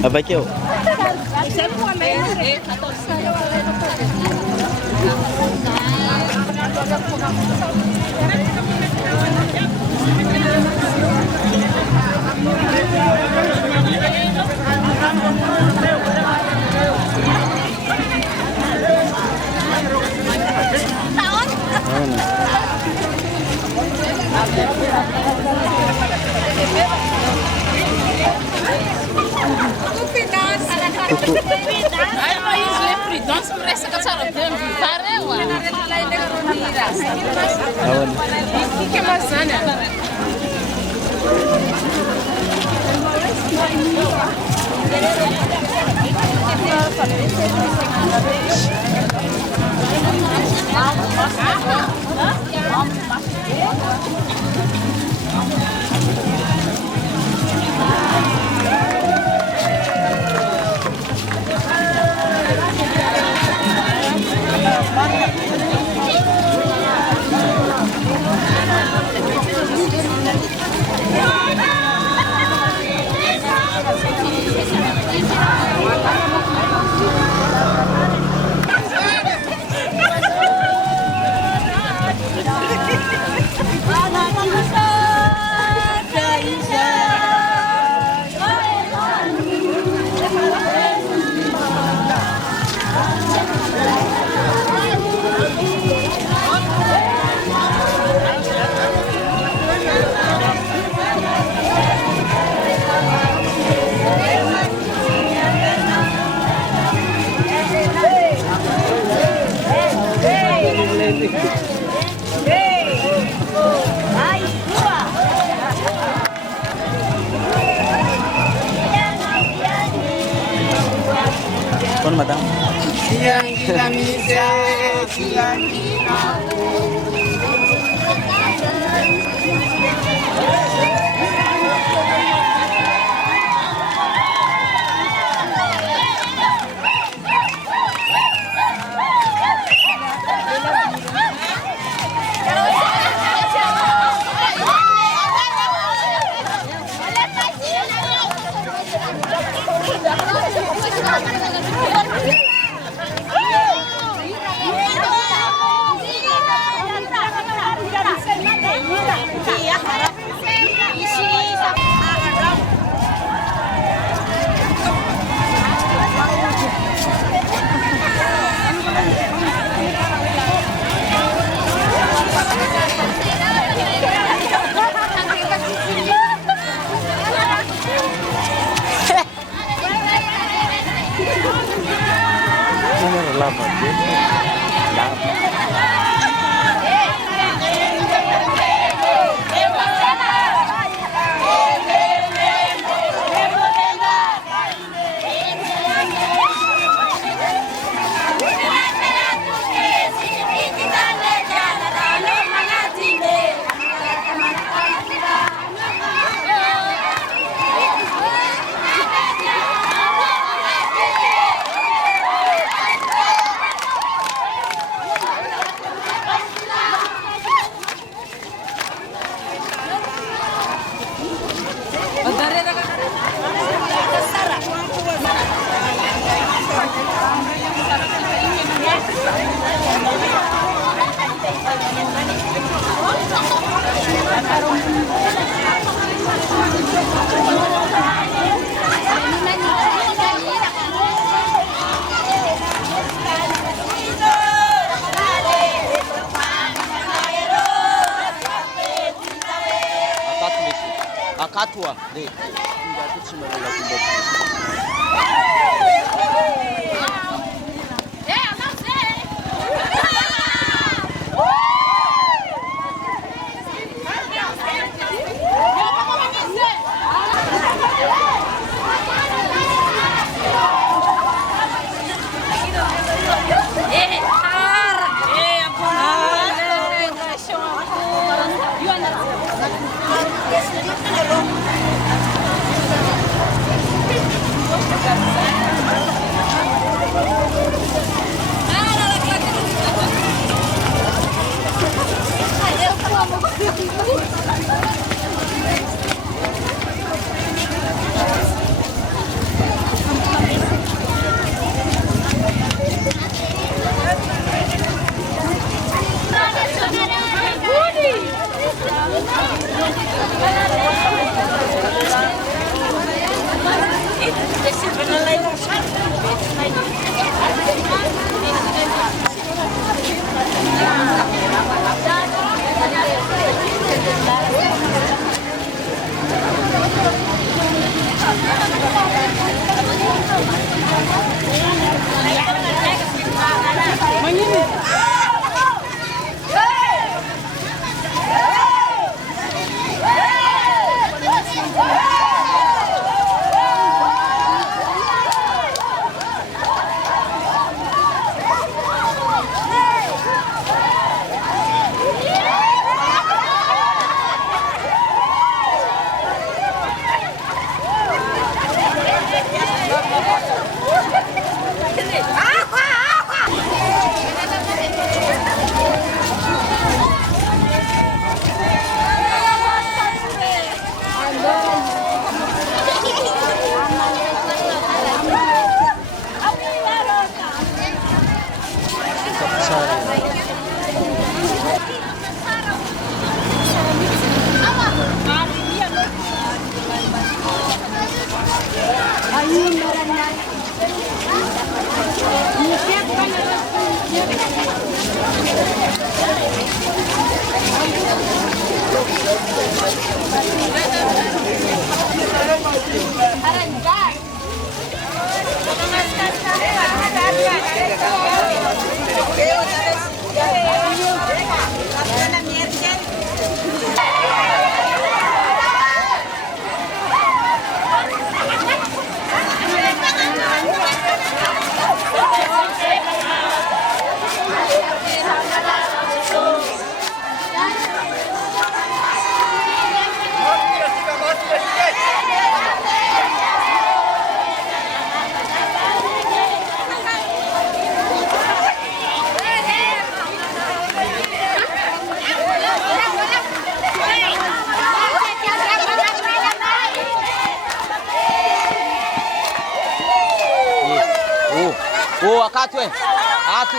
Apa kyo? Kon matang. Siang kita bisa, siang kita. wakatwa de nda tuchimala la kidogo. Wakatwe atu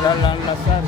Jalan Lasar.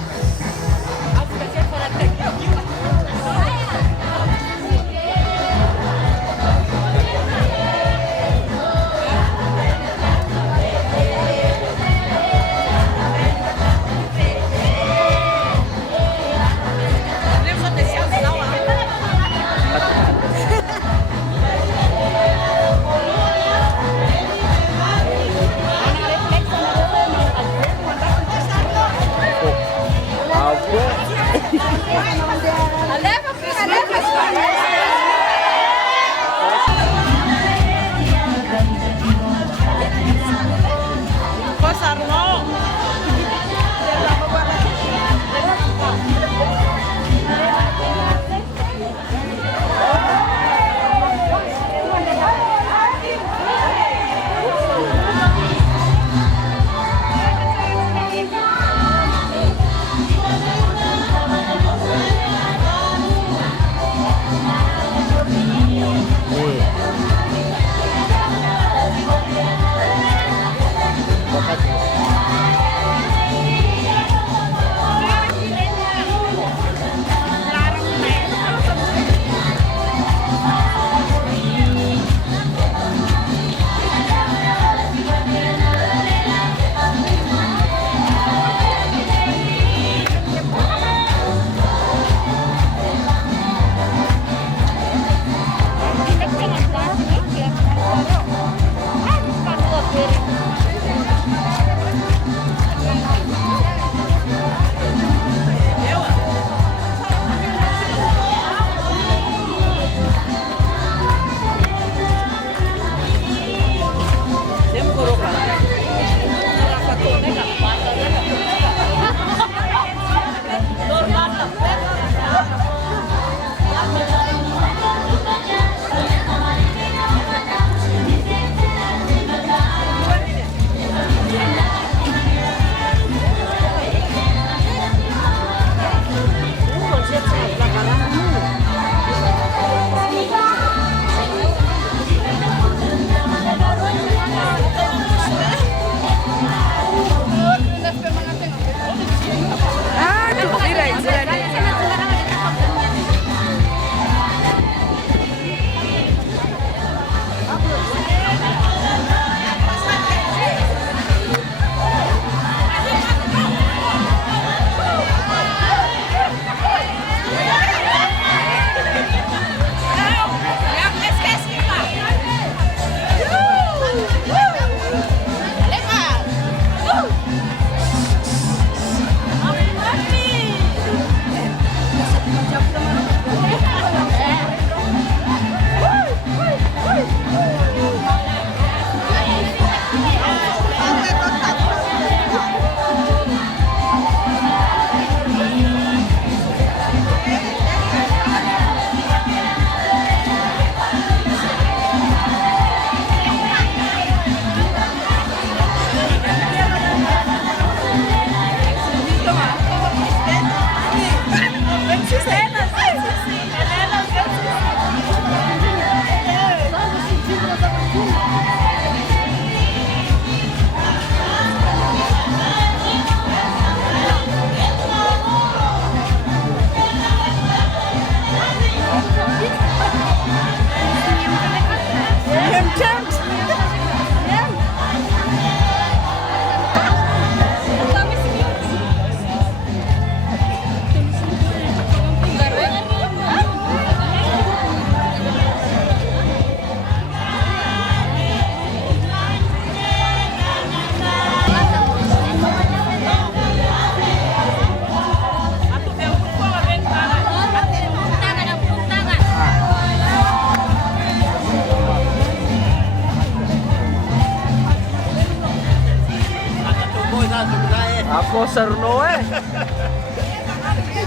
Ako sarno eh.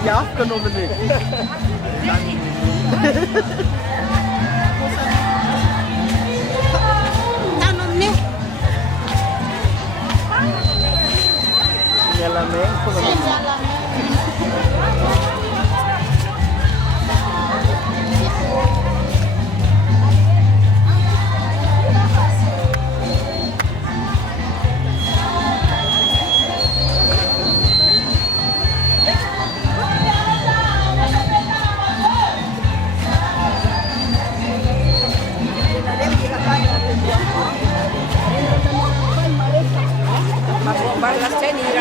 Siap kan om ini. Nyalamin ko naman.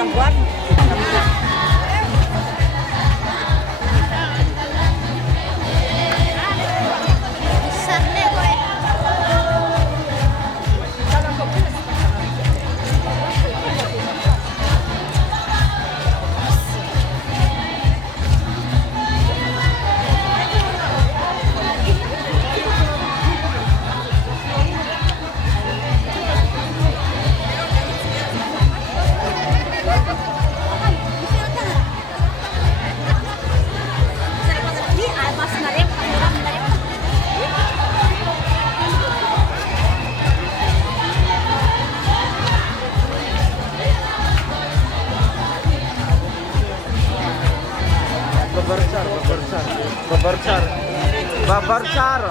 gangguan. Besar deh gue. Ini apa sebenarnya? Babarcar, babarcar. Babarcar. Babarcar.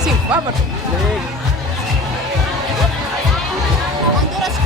Sim, vamos. Lig. Honduras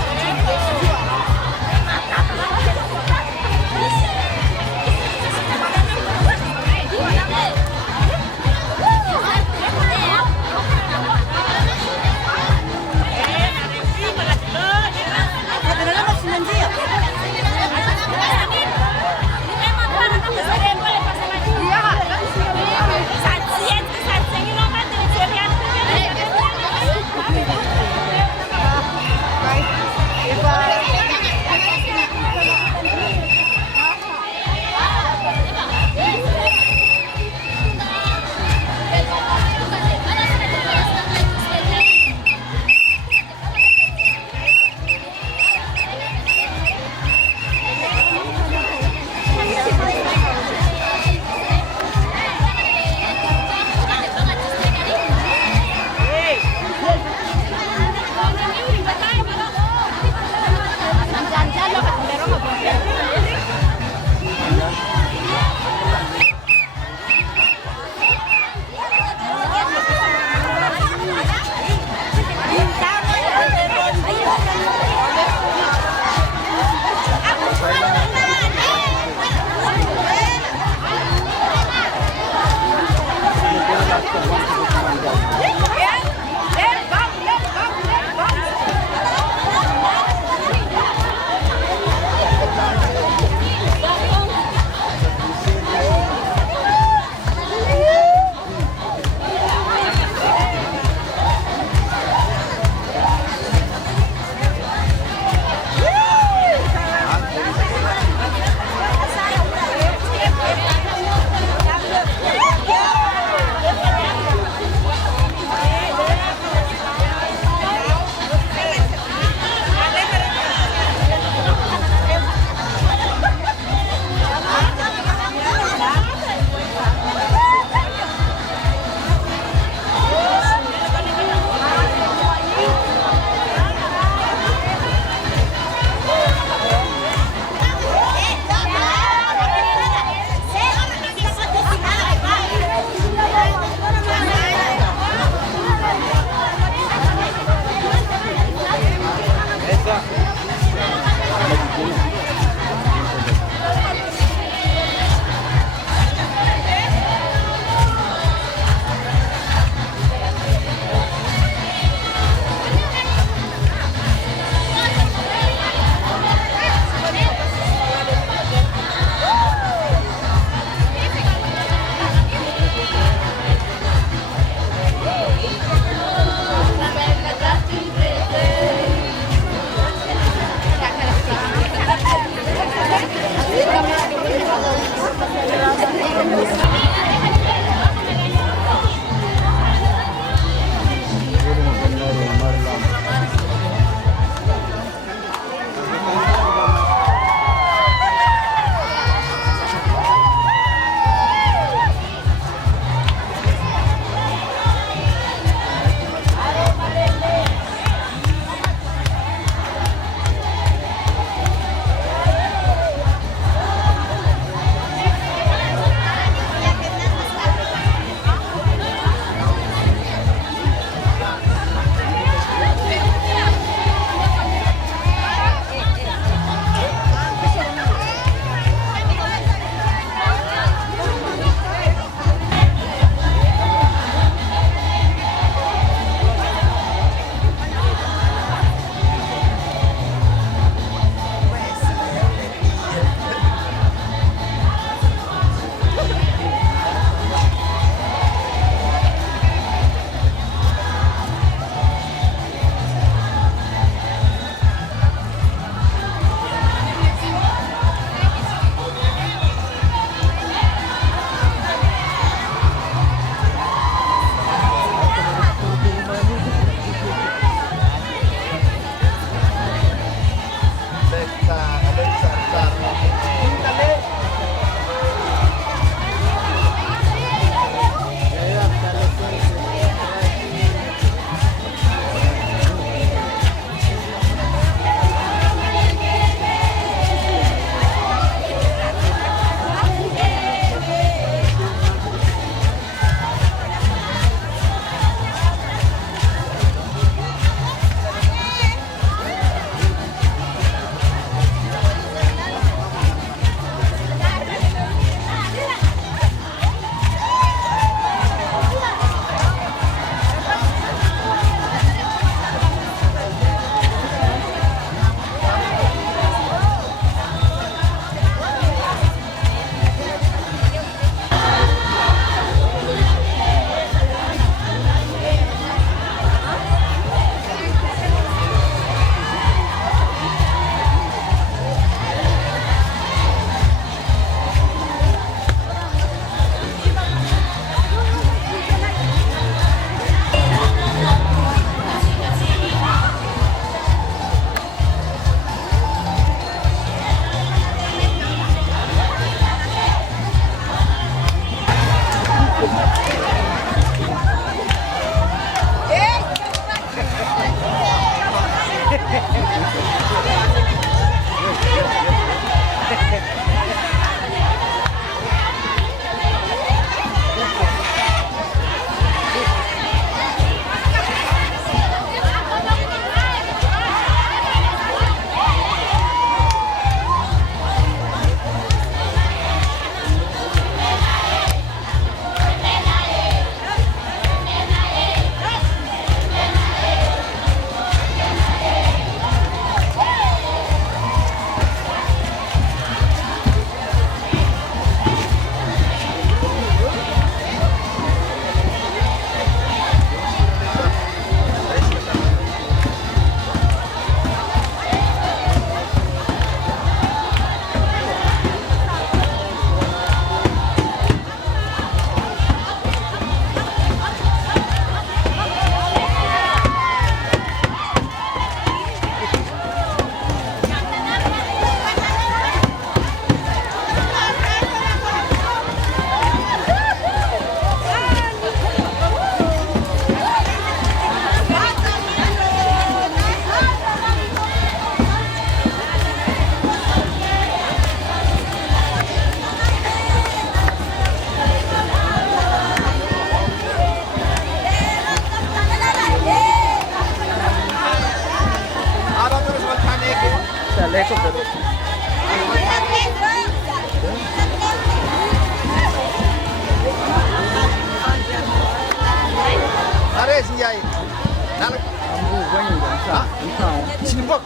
Não. Sinibok.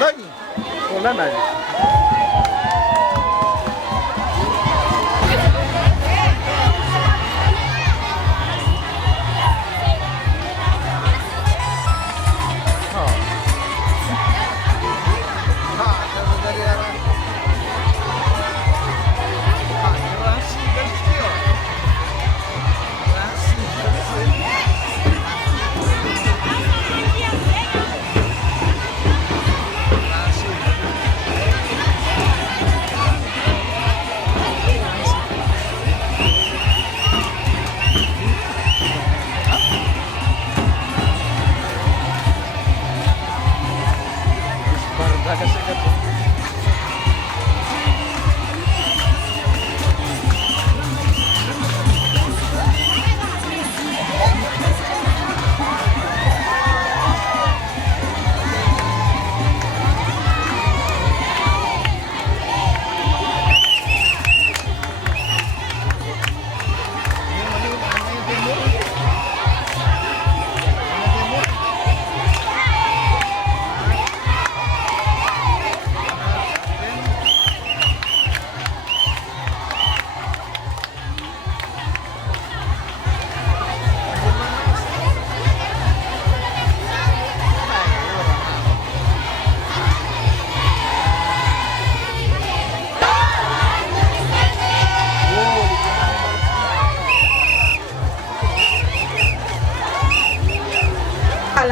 Lagi. Wala na.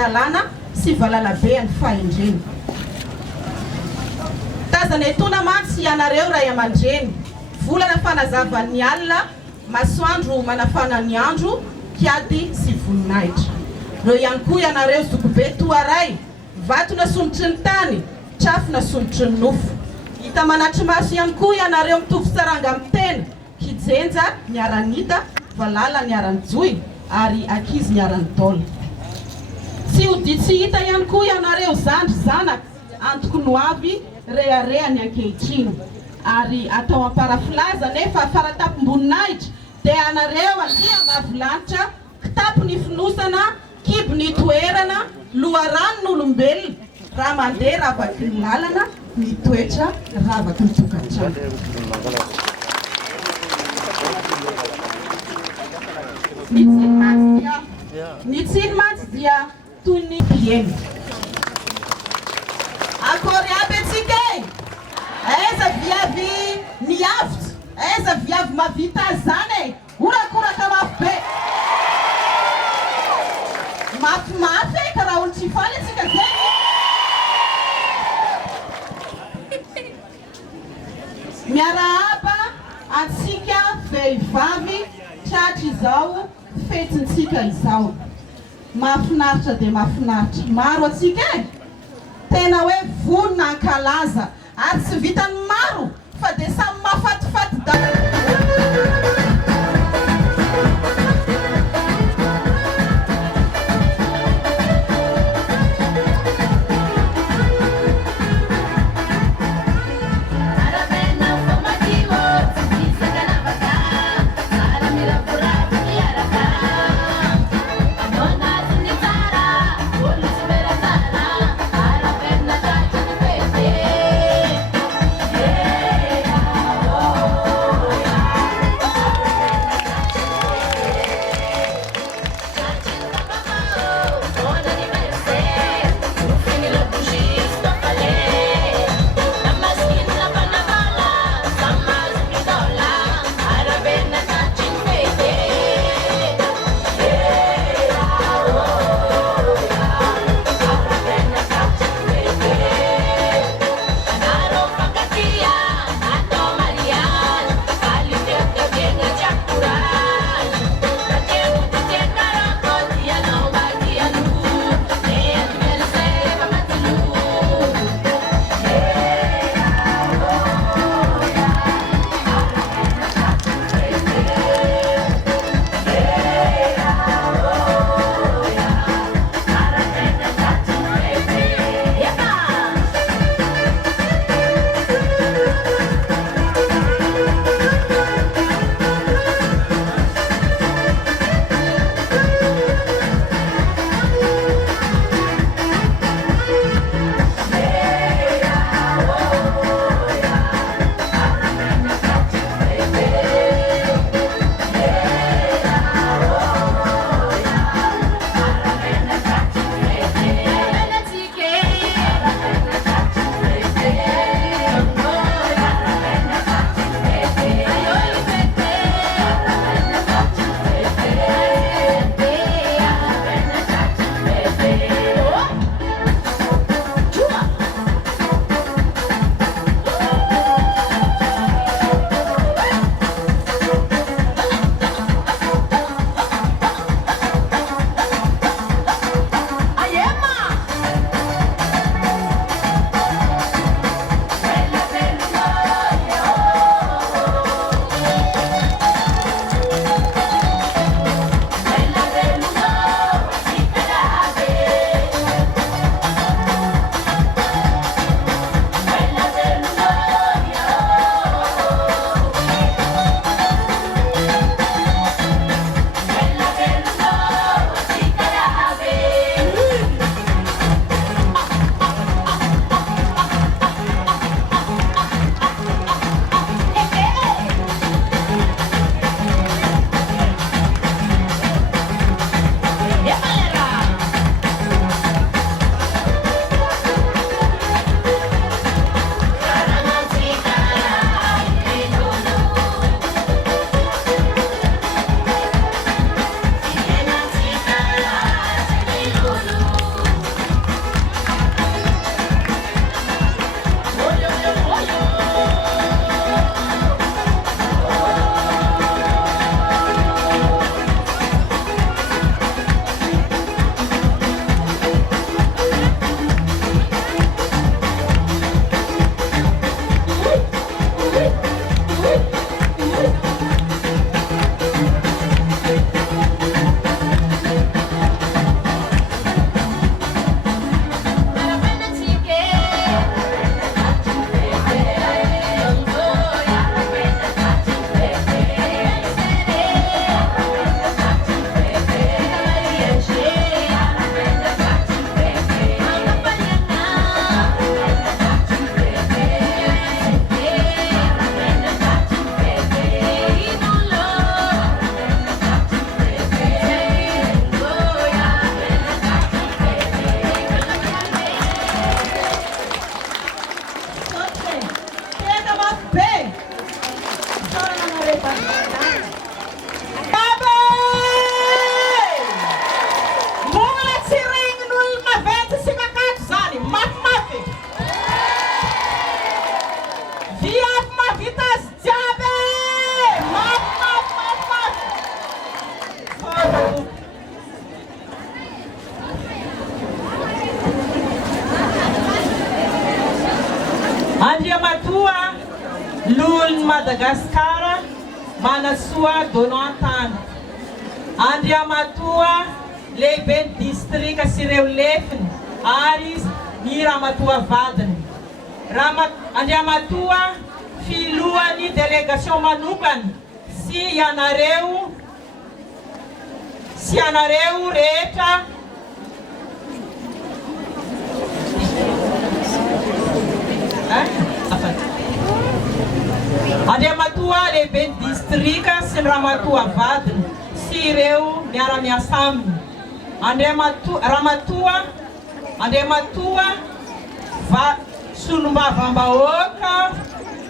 Lalana sy valalabe any fahendreny. Tazana etona mantsy ianareo ray aman-dreny. Volana fanazavan'ny alina, masoandro manafana ny andro, kiady sy voninahitra. Reo ihany koa ianareo zokobe toaray, vato nasonotry ny tany, trafo nasonotry ny nofo. Hita manatry maso ihany koa ianareo mitovy saranga amin'ny tena, kijenja niaranita, valala niaran-joy, ary akizy niaran-taola. Tsy ody tsy hita ihany koa ianareo zandry zanaka antoko no avy rearea ny ankehitriny, ary atao amparafilaza nefa faratapom-boninahitra dia anareo alia mavilanitra kitapo ny finosana kibo ny toerana loharanon'olombelona raha mandeha ravaky ny lalana ny toetra ravaky ny tokantrano. Ny tsiny mantsy dia toy ny pieny. Akory aby antsika e! Aiza viavy niavitra, aiza viavy mavita zany e! Orakoraka mafy be! Mafimafy e, ka raha olo tsy faly antsika zegny. Miarahaba antsika vehivavy tratra izao fetintsika izao. Mahafinaritra dia mahafinaritra. Maro antsika e! Tena hoe vonona ankalaza ary tsy vitany maro fa dia samy mahafatifaty Madagasikara Manasoa Donatana Andriamatoa lehibe distrika sy ireo lefiny ary ny ramatoa vadiny Andriamatoa filohan'ny délégation manokana sy ianareo rehetra Andriamatoa lehibe distrika sy ny ramatoa vadiny sy ireo miara-miasa aminy Andriamatoa solombavambahoaka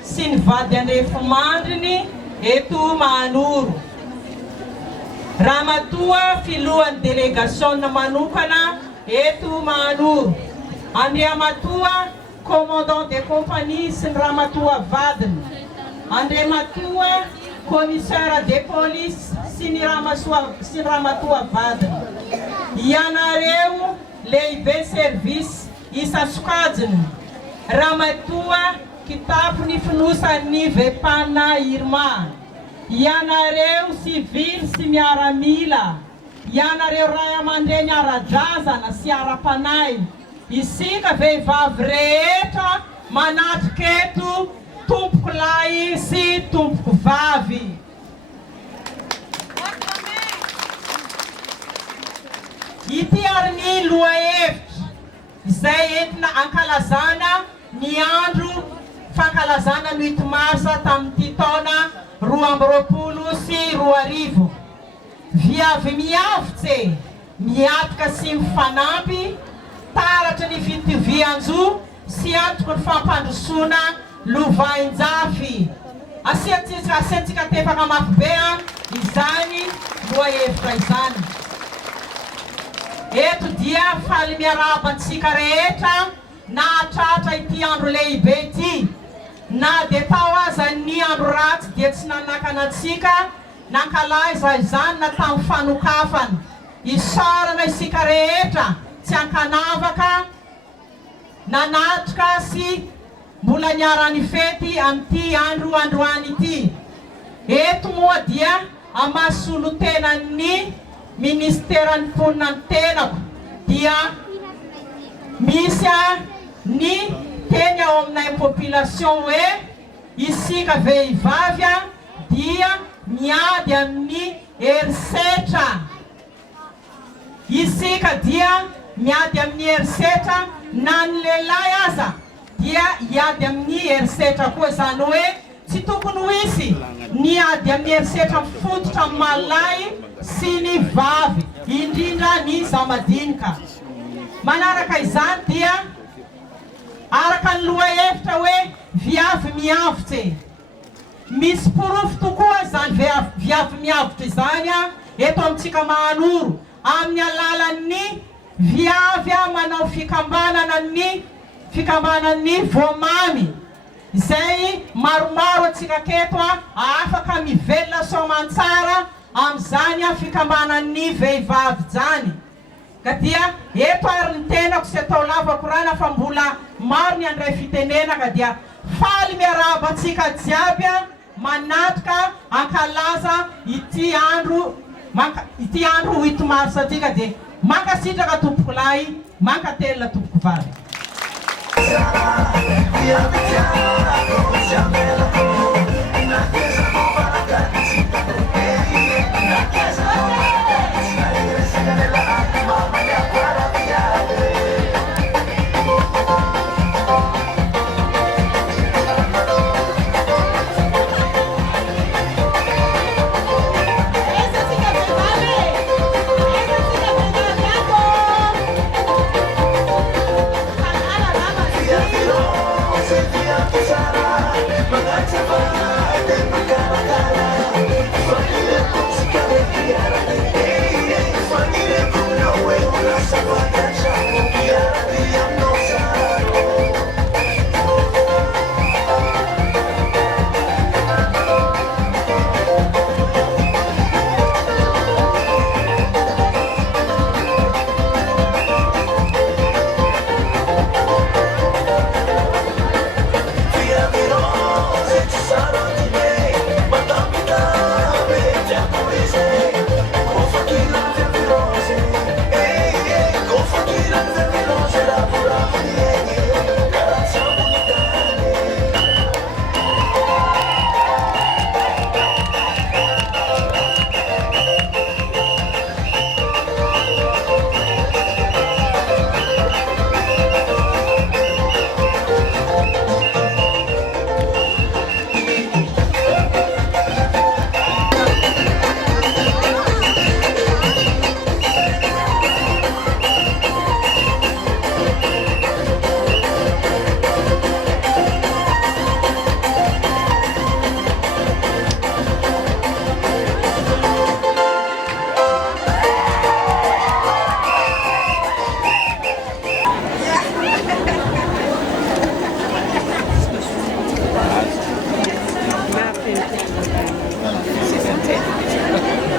sy ny vady andrefomandriny eto Mahanoro Ramatoa filohan'ny délégation manokana eto Mahanoro Andriamatoa commandant de compagnie sy ny ramatoa vadiny Andriamatoa commissaire de police sy ny ramatoa vadiny ianareo lehibe service isasokajiny ramatoa kitapo ny finosany vepana Irma ianareo civil sy miaramila ianareo ray aman-dreny ara-drazana sy ara-panay isika vehivavy rehetra manatrika eto tompoko lahy sy tompoko vavy ity ary ny lohahevitra izay entina ankalazana ny andro fankalazana ny 8 marsa tamin'ity taona 2024 viavy miavitse miatika sy mifanampy taratra ny fitovianjo sy antoko ny fampandrosoana lovain-jafy asiantsika tefaka mafy be izany lohahevitra izany eto dia faly miarabantsika rehetra na tratra ity andro lehibe ity na de tao aza ny andro ratsy dia tsy nanakana antsika nankalaza izany na tamin'ny fanokafana isarana isika rehetra tsy ankanavaka nanatrika sy mbola niarany fety amin'ity androany ity eto moa dia amasolo tenan'ny ministeran'ny mponina ny tenako dia misy ny teny ao aminay population hoe isika vehivavy dia miady amin'ny herisetra isika dia miady amin'ny herisetra na ny lehilahy aza dia iady amin'ny herisetra koa zany hoe tsy tokony ho isy ny ady amin'ny herisetra mifototra amin'ny malahy sy ny vavy indrindra ny zamadinika manaraka izany dia araka ny lohahevitra hoe viavy miavitse misy porofo tokoa zany viavy miavitra izany eto amintsika Mahanoro amin'ny alalan'ny viavy manao fikambanan'ny voamamy izay maromaro atsika keto afaka mivelona soamantsara amin'izany fikambanan'ny vehivavy zany ka dia eto ary ny tenako sy atao lavako rana fa mbola maro ny andray fitenena ka dia faly miarabantsika jiaby manatrika ankalaza ity andro 8 marsa ity ka dia mankasitraka tompoko lahy mankatelina tompoko vavy Sarah,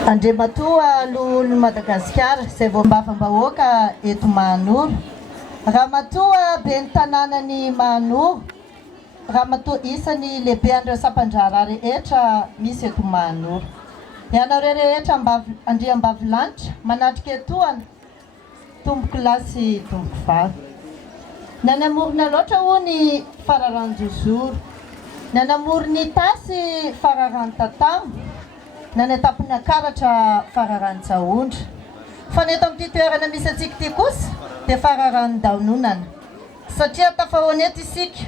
Andriamatoa Lolo Madagasikara izay voambavambahoaka eto Mahanoro. Ramatoa ben'ny tanànany Mahanoro. Ramatoa isan'ny lehibe an'ireo sampandrara rehetra misy eto Mahanoro. Ianareo rehetra Andriambavilanitra manatrika etoana tomboky lahy sy tomboky vavy. Nanamorona loatra hoy Fararanjozoro. Nanamorony tasy Fararantatamo. Nanatapina karatra Fararantsahondra. Fa neto amin'ity toerana misy antsika ity kosa dia Fararandaononana. Satria tafahoana eto isika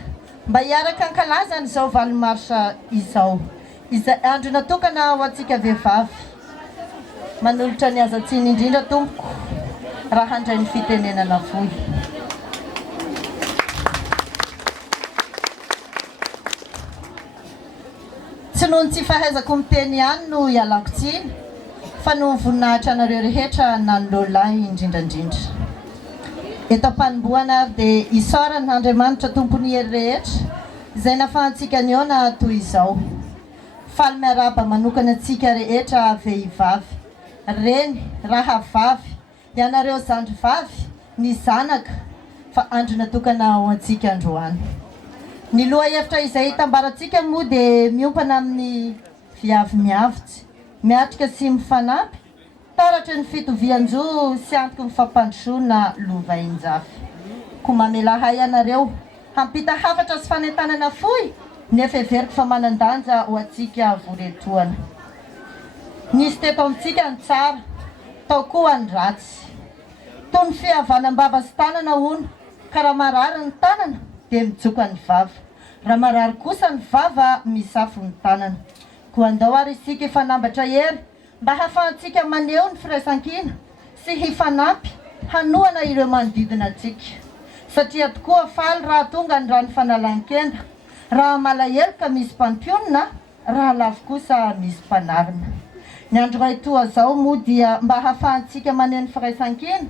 mba hiaraka ankalazana izao valomarsy izao. Izay andro natokana ho antsika vehivavy. Manolotra ny azatsiny indrindra tompoko raha handray ny fitenenana fohy. Tsy noho ny tsy fahaizako miteny ihany no ialako tsiny, fa no voninahitra anareo rehetra na ny lehilahy indrindrandrindra. Eto am-panombohana ary dia isaorana Andriamanitra tompony hery rehetra izay nahafahantsika niona toy izao. Faly miaraba manokana antsika rehetra vehivavy, reny, rahavavy, ianareo zandrivavy, ny zanaka, fa andro natokana ho antsika androany. Ny loha hevitra izay hitambarantsika moa dia miompana amin'ny viavy miavitsy, miatrika sy mifanampy, taratra ny fitovian-jo sy antoky mifampandrosoana lova injafy. Koa mamelahay ianareo, hampita hafatra sy fanentanana fohy, nefa everiko fa manan-danja ho antsika voretoana. Nisy teto amintsika ny tsara, tao koa ny ratsy. Toy ny fihavanam-bava sy tanana hono, ka raha marary ny tanana dia mitsoka ny vava. Raha marary kosa ny vava misafo ny tanana. Koa andao ary isika hifanambatra hery mba hahafahantsika maneho ny firaisan-kina sy hifanampy hanoana ireo manodidina antsika. Satria tokoa faly raha tonga ny rano fanalan-kenda, raha malahelo ka misy mpampionina, raha lafo kosa misy mpanarina. Ny andro raitoa zao moa dia mba hahafahantsika maneho ny firaisan-kina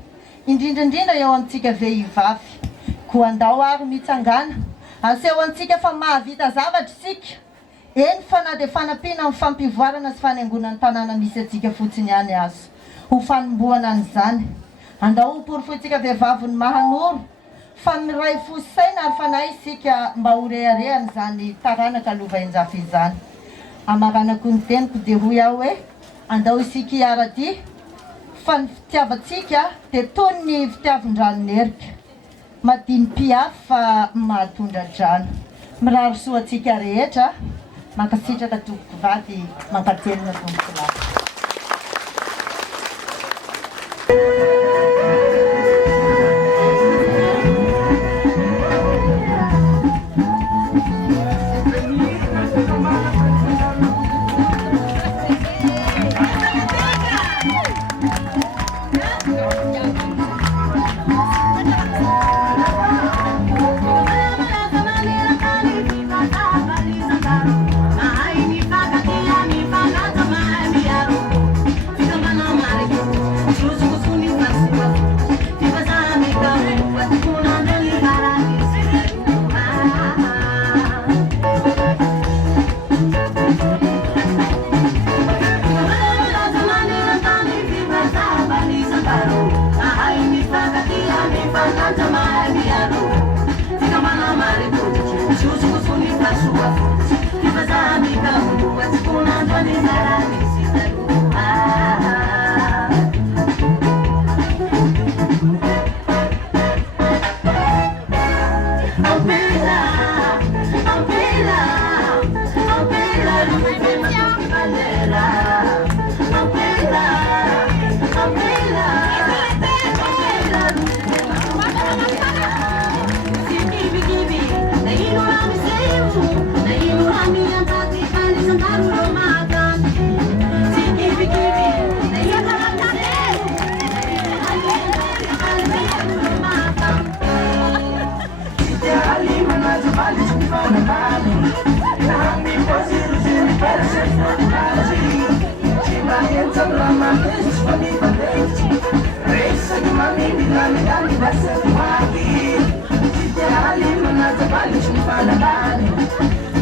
indrindrandrindra eo amintsika vehivavy. Koa andao ary mitsangana aseho antsika fa mahavita zavatra isika. Eny fa na dia fanampiana amin'ny fampivoarana sy fanaingonana tanàna misy antsika fotsiny ihany azo. Ho fanombohana an'izany. Andao ho porofoitsika vehivavy ny Mahanoro, fa miray fosaina ary fanahy isika mba ho reharehana izany taranaka lova-injafy izany. Amaranako ny teniko dia hoy aho hoe andao isika hiara-dy, fa ny fitiavantsika dia toy ny fitiavin-dranonerika. Madiny mpiafy fa mahatondra drano. Mirary soa antsika rehetra, mankasitraka tomboky vady, mankatelina tomboky lahy.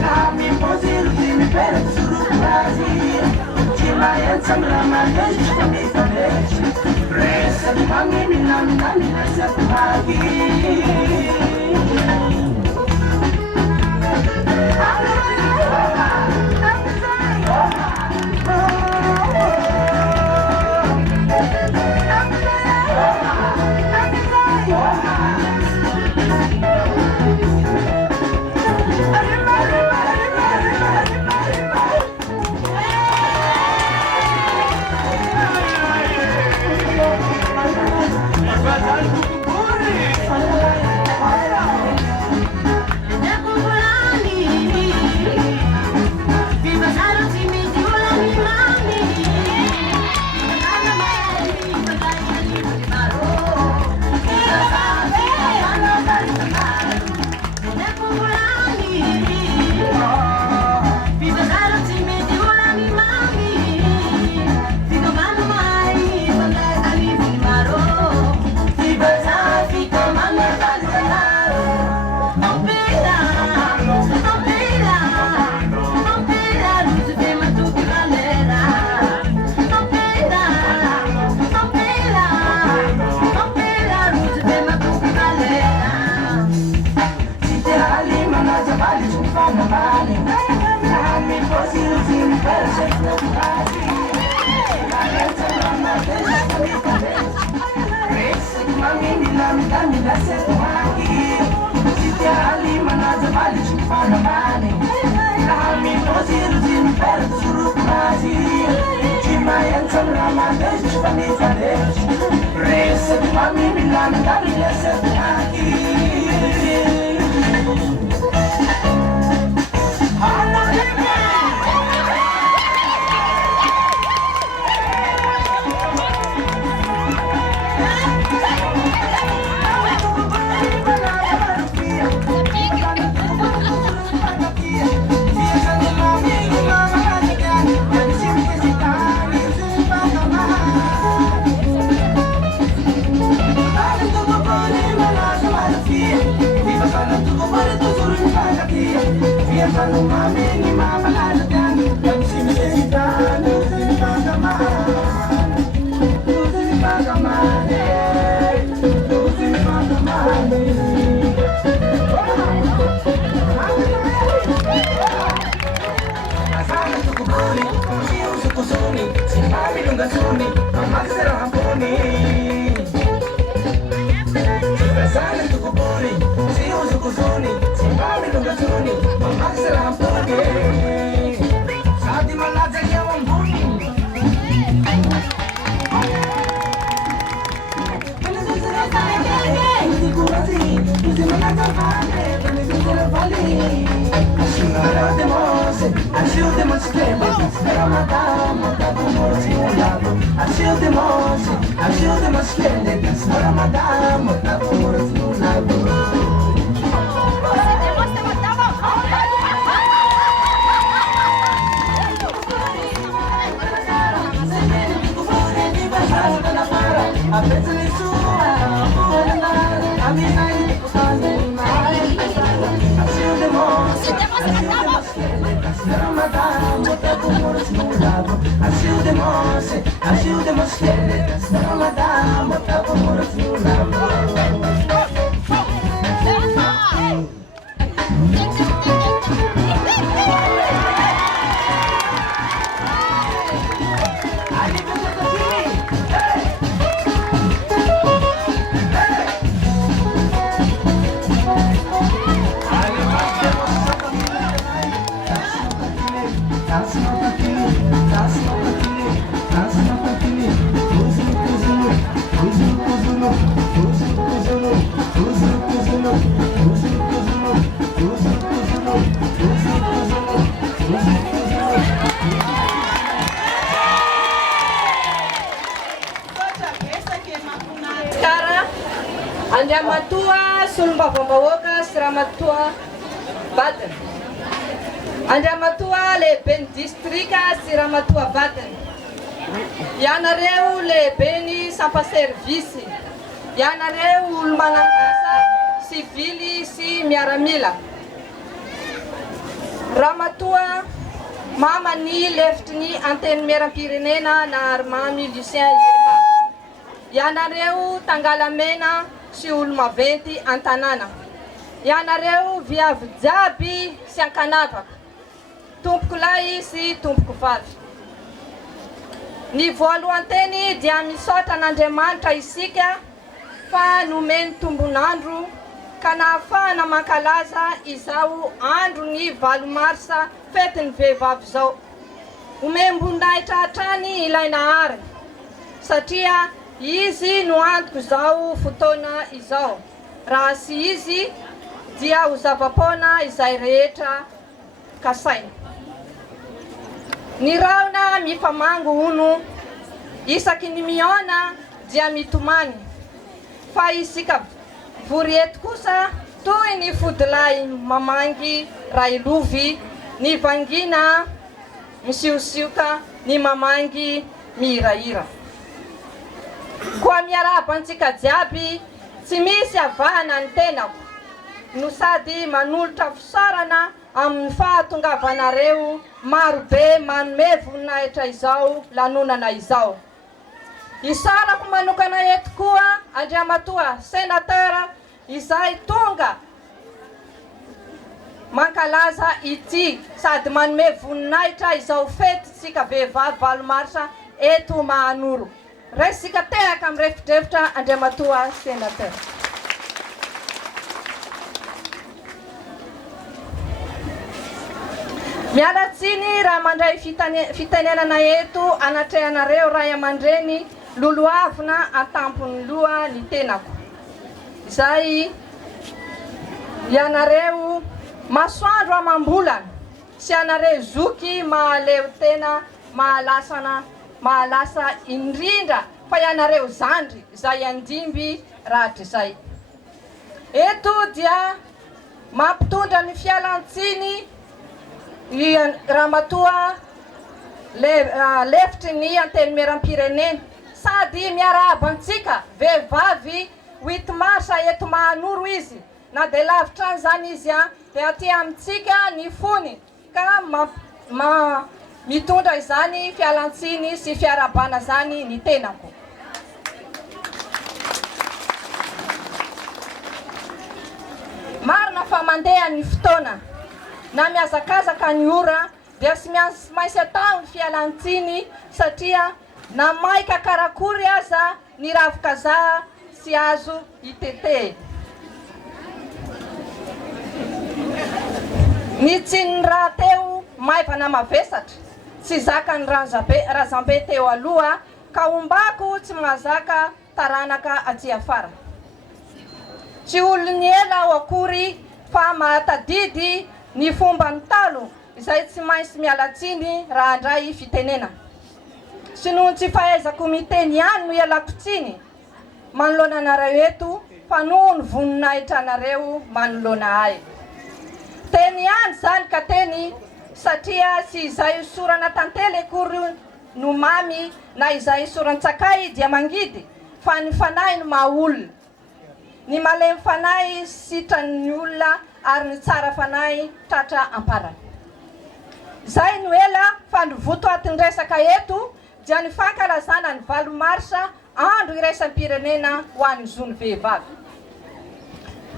Kami posir, kami perak suruh Brazil. Andriamatua Sulmbavambahoaka Siramatua Batana. Andriamatua lehiben'ny distrika Siramatua Batana. Ianareo lehiben'ny sampaservisy. Ianareo olo manan'asa sivily sy miaramila. Ramatoa mama ny lefitry ny anteny meram-pirenena na Armamy Lucien Irma. Ianareo Tangalamena sy olo maventy an-tanàna. Ianareo viavy jiaby sy ankanavaka. Tompoko lahy sy tompoko vavy. Ny voalohanteny dia misaotra an'Andriamanitra isika fa nomeny tombonandro ka nahafahana mankalaza izao andro ny 8 marsa fetin'ny vehivavy zao. Omem-boninahitra hatrany ilay nahary satria izy no antoko zao fotoana izao. Raha sy izy dia ho zava-poana izay rehetra kasaina. Ny raona mifamango uno isaky ny miona dia mitomany fa isika vory eto kosa toy ny fodilay mamangy railovy ny vangina misiosioka ny mamangy mihirahira. Koa miarabantsika jiaby tsy misy avahana ny tenako no sady manolotra fisaorana amin'ny fahatongavanareo marobe manome voninahitra izao lanonana izao. Isarako manokana eto koa Andriamatoa senateur izay tonga mankalaza ity sady manome voninahitra izao fetintsika vehivavy 8 marsa eto Mahanoro. Raisika tehaka amin'ny refitrevitra Andriamatoa senateur. Mialatsiny raha mandray fitenenana eto anatrehanareo ray aman-dreny loloavina an-tampony loha ny tenako. Izay ianareo masoandro amam-bolana sy anareo zoky mahaleo tena mahalasa indrindra fa ianareo zandry izay andimby rahatra izay. Eto dia mampitondra ny fialantsiny Ramatoa lefitry ny anteny meram-pirenena sady miarabantsika vehivavy 8 marsa eto Mahanoro izy na de lavitra zany izy de aty amintsika ny fony ka mitondra izany fialantsiny sy fiarabana zany ny tenako. Marina fa mandeha ny fotoana na miazakazaka ny ora dia sy mainsy atao ny fialantsiny satria na maika karakory aza ny ravin-kazaha sy azo itete. Ny tsiny raha teo maivana mavesatra tsy zaka ny razambe teo aloha ka ombako tsy mahazaka taranaka aty afara. Tsy olony ela ao akory fa mahatadidy ny fomba ny talo izay tsy mainsy mialatsiny raha andray fitenena. Sy noho tsy fahaizako miteny ihany no ialako tsiny manoloana anareo eto fa noho ny voninahitra anareo manoloana ahy. Teny ihany zany ka teny satria sy izay sorana tantely akory no mamy na izay soran-tsakay dia mangidy fa ny fanahy no mahaolona. Ny malemy fanahy sitran'ny olona ary ny tsara fanahy tratra amparany. Zay no ela fa nivoto atin'ny resaka eto dia ny fankalazana ny 8 marsa andro iraisam-pirenena ho an'ny zony vehivavy.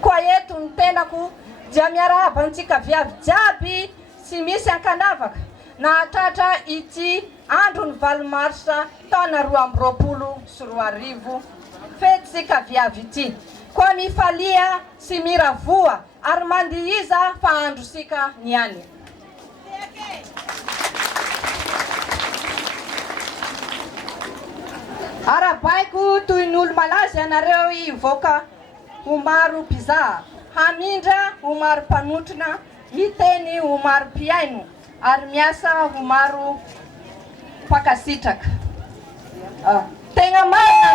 Koa eto ny tenako dia miarabantsika viavy jiaby sy misy ankanavaka na tratra ity andro ny 8 marsa taona 2024 fetintsika viavy ity. Koa mifalia sy miravoa ary mandihiza fa androsika niany. Arabaiko toy ny olo malaza ianareo ivoaka ho maro mpizaha, hamindra ho maro mpanotrona, miteny ho maro mpiaino ary miasa ho maro mpakasitraka. Tegna marina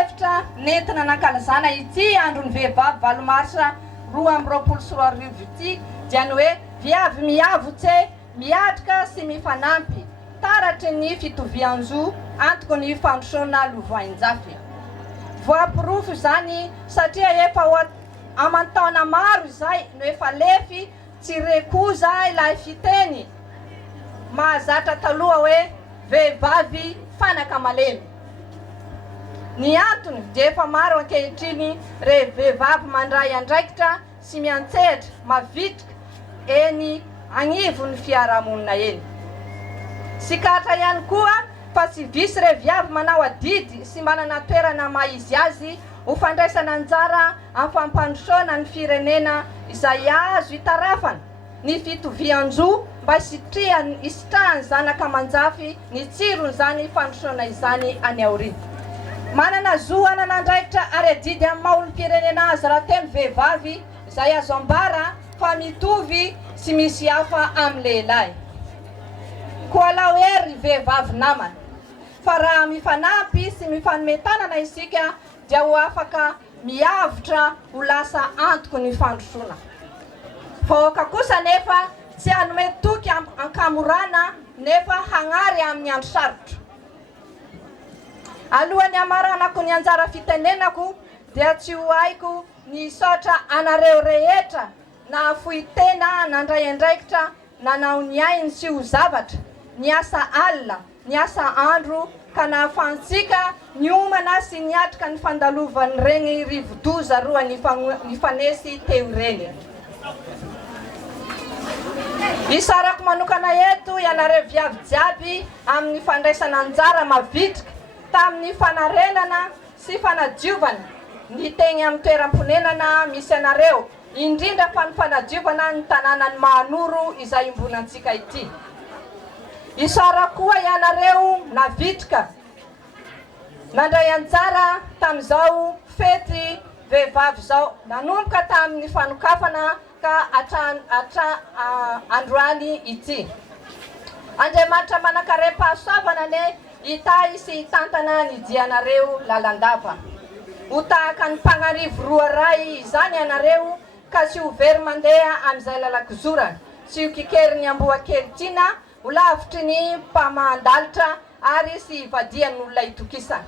efitra nentina nankalazana ity andro ny vehivavy 8 marsa 2024 ity dia ny hoe viavy miavotse miatrika sy mifanampy taratry ny fitovianjo antoko ny fandrosoana lovain-jafy. Voapirofo zany satria efa aman-taona maro izay no efa lefy tsy rekoza ilay fiteny mahazatra taloha hoe vehivavy fanaka malemy. Ny antony dia efa maro ankehitriny re vehivavy mandray andraikitra sy miantsehatra mavitrika eny agnivon'ny fiarahamonina eny. Sikatra ihany koa fa tsy visy re viavy manao adidy sy manana toerana maizy azy ho fandraisana anjara amin'ny fampandrosoana ny firenena izay azo hitarafana ny fitovian-jo mba isitrahany zanaka manjafy ny tsiron'izany fandrosoana izany any aoriana. Manana zo anana andraikitra ary adidy amin'ny maolom-pirenena azy raha teny vehivavy izay azo ambara fa mitovy sy misy hafa amin'ny lehilahy. Koa lao hery vehivavy namana fa raha mifanampy sy mifanometanana isika dia ho afaka miavitra ho lasa antoko ny fandrosoana. Vahoaka kosa nefa tsy hanome toky ankamorana nefa hagnary amin'ny andro sarotra. Alohan'ny amaranako ny anjara fitenenako dia tsy ho haiko ny saotra anareo rehetra na fohy tena nandray andraikitra nanao ny ainy sy ho zavatra ny asa alina ny asa andro ka nahafahantsika ny omana sy niatrika ny fandalovan'ny regny rivodoza roa ny fanesy teo ireny. Isarako manokana eto ianareo viavy jiaby amin'ny fandraisana anjara mavitrika tamin'ny fanarenana sy fanadiovana ny teny amin'ny toeram-ponenana misy anareo, indrindra fa ny fanadiovana ny tanànany Mahanoro izay imbonantsika ity. Isara koa ianareo navitrika nandray anjara tamin'izao fety vehivavy zao nanomboka tamin'ny fanokafana ka androany ity. Andriamanitra manakare-pahasoavana ne hitahy sy hitantana ny dianareo lalandava. Ho tahaka ny mpagnarivo roa ray izany ianareo ka tsy ho very mandeha amin'izay lalakizorana, tsy ho kikery ny amboakelitiana ho lavitry ny mpamandalitra ary sy hivadian'olona itokisana.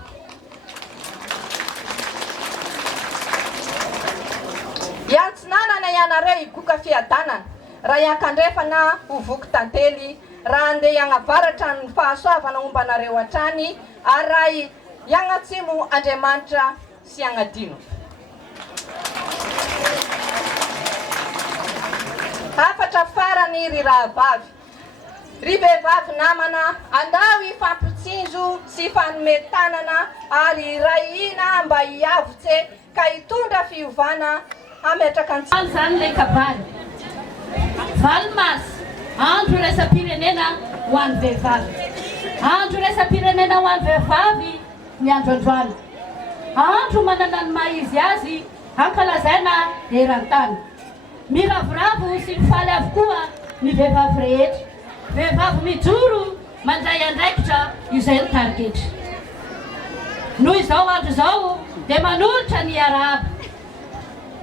Iantsinanana ianareo higoka fiadanana raha hiankandrefana ho voky tantely raha andeha hiagnavaratra ny fahasoavana momba anareo hatrany ary raha hiagnatsimo Andriamanitra sy hagnadino. Hafatra farany ry rahavavy, ry vehivavy namana andao hifampitsinjo sy fanometanana ary rahina mba hiavotse ka hitondra fiovana hametraka antsika. Zany le kabary Valmas andro resa-pirenena ho an'ny vehivavy, andro resa-pirenena ho an'ny vehivavy ny andro androany, andro manana ny maizy azy hankalazaina eran-tany. Miravoravo sy mifaly avokoa ny vehivavy rehetra, vehivavy mijoro mandray andraikitra izay ny targetra. Noho izao andro izao dia manolotra ny arahaba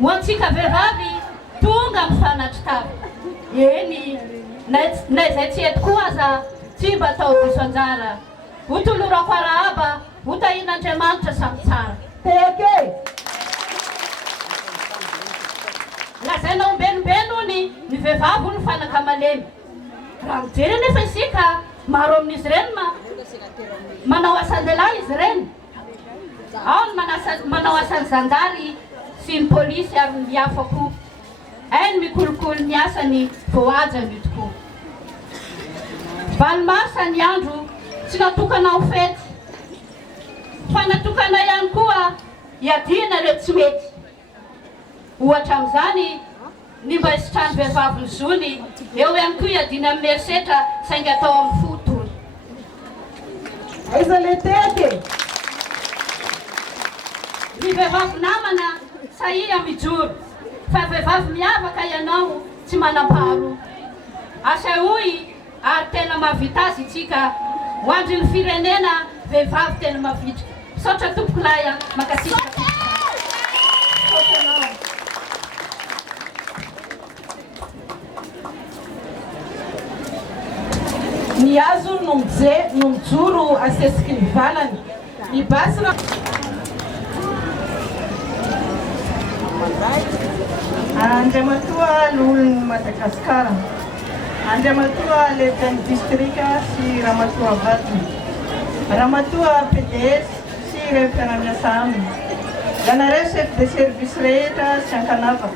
ho antsika vehivavy tonga mifanatry tava. Eny na izay tsy eto koa aza tsy mba tao diso anjara, ho tolorako arahaba ho tahin'Andriamanitra samy tsara. Teke! Lazaina ombenobenony ny vehivavy ny fanaka malemy. Raha mijery nefa isika maro amin'izy ireny manao asan-dehilahy izy ireny. Ao ny manao asan'ny zandary sy ny polisy ary ny hafa koa. Ainy mikolokolo ny asany voaja ny tokoa. Valomasa ny andro tsy natokana ho fety, fa natokana ihany koa hiadiana ireo tsy mety. Ohatra amin'izany ny mba hisitrany vehivavy ny zony, eo ihany koa hiadiana amin'ny herisetra saingy atao amin'ny fotony. Aiza le teke? Ny vehivavy namana sahia mijoro, fa vehivavy miavaka ianao tsy manam-paharoa. Asa hoy ary tena mahavita azy itsika ho andry ny firenena vehivavy tena mavitrika. Misaotra tompoko laya makasika. Ny azo no mijoro asesiky ny valany. Ny basina Andriamatoa lolon'ny Madagasikara. Andriamatua Levian Distrika si Ramatua Batu. Ramatua PDS si Referamiasa aminy. Ianareo chef de service rehetra sy Ankanava.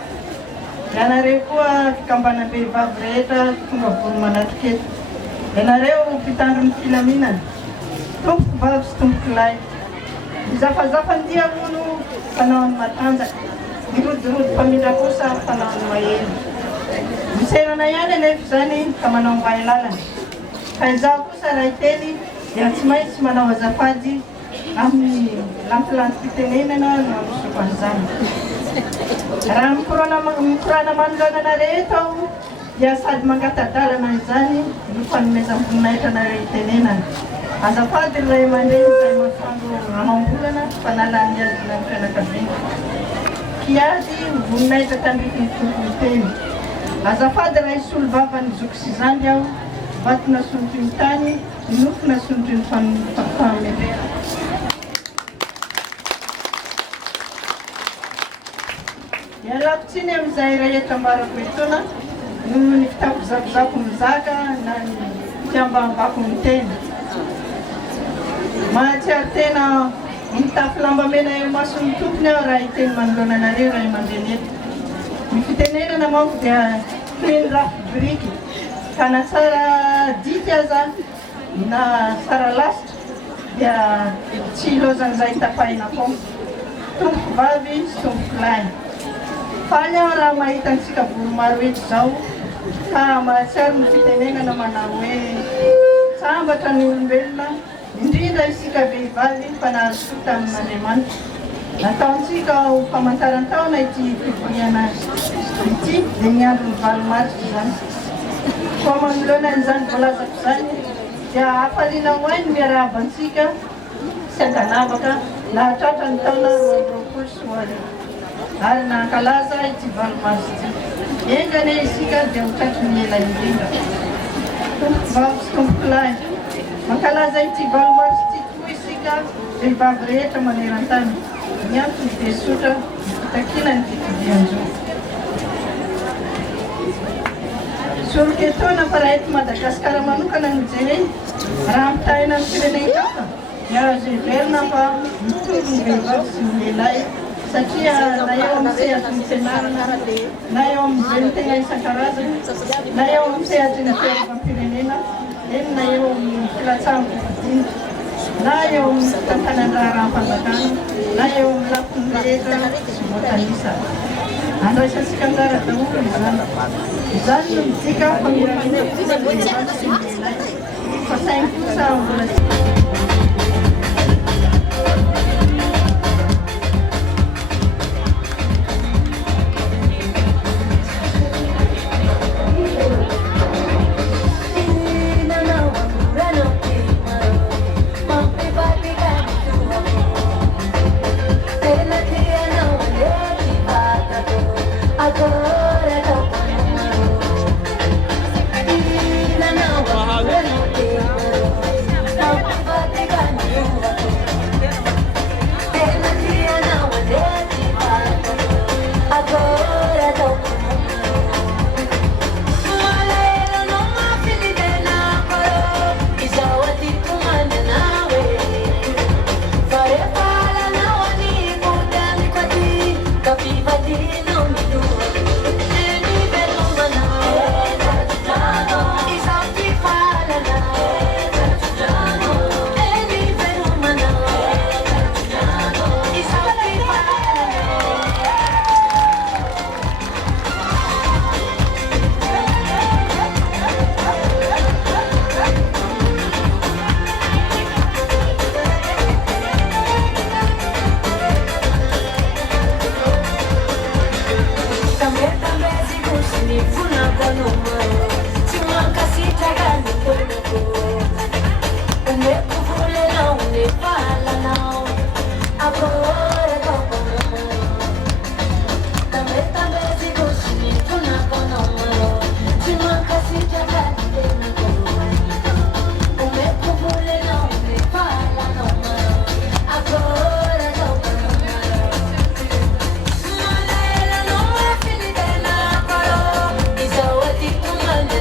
Ianareo koa fikambanam-behivavy rehetra tonga volo manatriketo. Ianareo mpitandro ny filaminana. Tompoky vavy sy tompoky lahy. Izafazafandia hono fanaony matanjaka. Irodorody mpamindra kosa fanaony mahely. Miserana ihany anefa zany ka manao mbahy lalana. Ka izaho kosa raha teny dia tsy maintsy manao azafady amin'ny lantilantim-pitenenana no amin'izoko an'izany. Raha mikorana manoloana rehetra aho dia sady mangatadalana izany no fanomezam-boninahitra nareo itenenana. Azafady ray aman-dreny izay mahafango amam-bolana fanalany azy na ny fianakaviana. Kiady voninahitra tandriky ny tompony teny. Azafady raha isolo vavany zoky sy zandy aho, vatona sonotry ny tany, nofona sonotry ny fahamebera. Ialako tsiny amin'izay rehetra ambarako etoana noho ny fitapozakozako mizaka na ny fiambambako ny tena. Mahatsiaro tena mitafy lamba mena eo mason'ny tompony aho raha hiteny manoloana anareo raha aman-dreny eto. Ny fitenenana manko dia toy ny rafy biriky ka na tsara dity aza na tsara lasitra dia tsy ilozan'izay tapahina foana. Tompoky vavy sy tompoky lahy. Faly aho raha mahita antsika volo maro eto izao ka mahatsiaro ny fitenenana manao hoe sambatra ny olombelona indrindra isika vehivavy mpanahary tamin'Andriamanitra. Nataontsika ho famantaran-taona ity fivoriana ity dia ny andro ny valo marsy izany. Koa manoloana an'izany voalazako izany dia hafaliana ho ainy miarahabantsika sy Ankanavaka nahatratra ny taona 2024 ary nankalaza ity valo marsy ity. Engany isika dia ho tratry ny ela indrindra. Tompoky vavy sy tompoky lahy. Mankalaza ity valo marsy ity tokoa isika vehivavy rehetra maneran-tany. Ny antony dia sotra fitakina ny fitovian-jo. Soroketona fa raha eto Madagasikara manokana ny jereny raha mitahina amin'ny firenenkafa dia azo heverina fa mitovy ny vehivavy sy ny lehilahy satria na eo amin'ny sehatra ny fianarana na eo amin'ny zeny-tena isan-karazany na eo amin'ny sehatra ny fiarovam-pirenena eny na eo amin'ny filatsahan'ny fidiana na eo amin'ny tantanan-draha raha-mpanjakana na eo amin'ny lafiny rehetra sy motanisa. Andraisansika anjara daholo izany. Izany no midika famirana vehivavy sy ny lehilahy fa sainy kosa mbola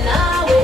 Nawe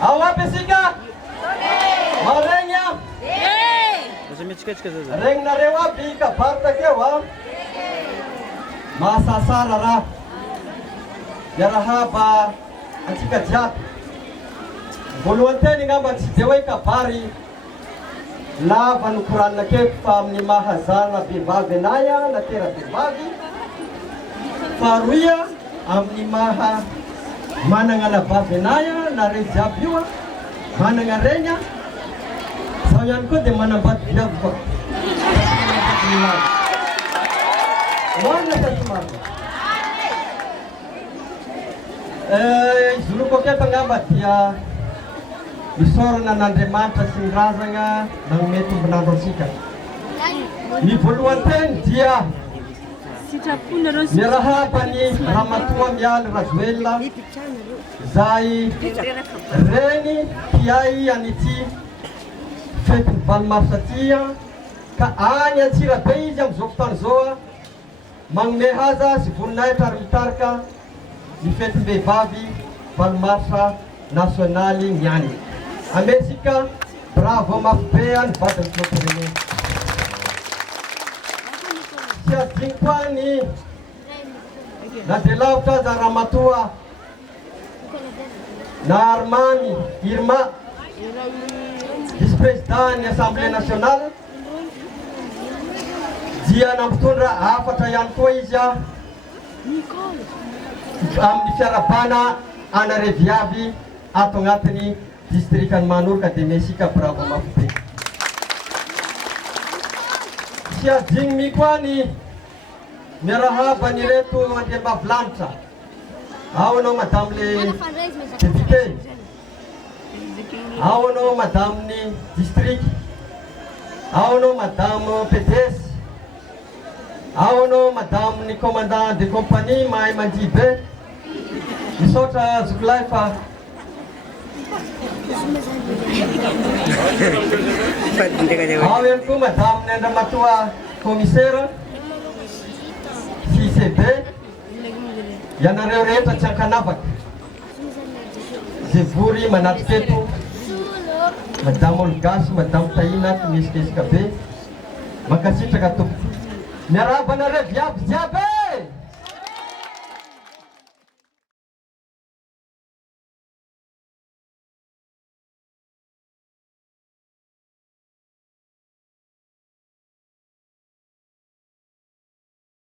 Ao aby isika? Maregny a? Regnareo aby kabary takeo a? Mahasasara raha. Miarahaba antsika jiaby. Voalohany teny ngamba tsy dia hoe kabary lava nokoranina keko fa amin'ny mahazana vehivavy anay a na tera vehivavy. Faharoy a amin'ny maha manana na vavy anay a na rey jiaby io a manana regny a. Zaho ihany koa dia manambady viavy koa. Marina sa tsy marina? Izy roa koa kefa ngamba dia misorana n'Andriamanitra sy ny razagna nanome tombonandro antsika. Ny voalohany teny dia miarahaba ny Ramatoa Mialy Rajoelina zay reny tiay an'ity fetiny valomarsa tia ka any Antsirabe izy amin'izao fotoana izao magnome haza sy voninahitra ary mitarika ny fetim-behivavy valomarsa nasionaly niany. Amesika bravo mafy be any vadiny filoha-pirenena. Tsy adiny koa ny na dia lavitra aza Ramatoa na Armany Irma vice-président ny Assemblée nationale dia nampitondra afatra ihany koa izy amin'ny fiarabana anareviavy ato agnatiny distrikany Manorika dia mesika bravo mafy be. Tsy adiny mi koa ny miarahaba ny reto andriambavilanitra. Ao anao madame le député, ao anao madame ny district, ao anao madame PDS, ao anao madame ny commandant de compagnie mahay mandihy be. Misaotra zokolahy fa ao ihany koa madame ny Andramatoa commissaire sy CB. Ianareo rehetra tsy ankanavaka zay vory manatrika eto, madame Olgasy, madame Taina mihesikesika be mankasitraka tompo. Miarabanareo viavy jiaby.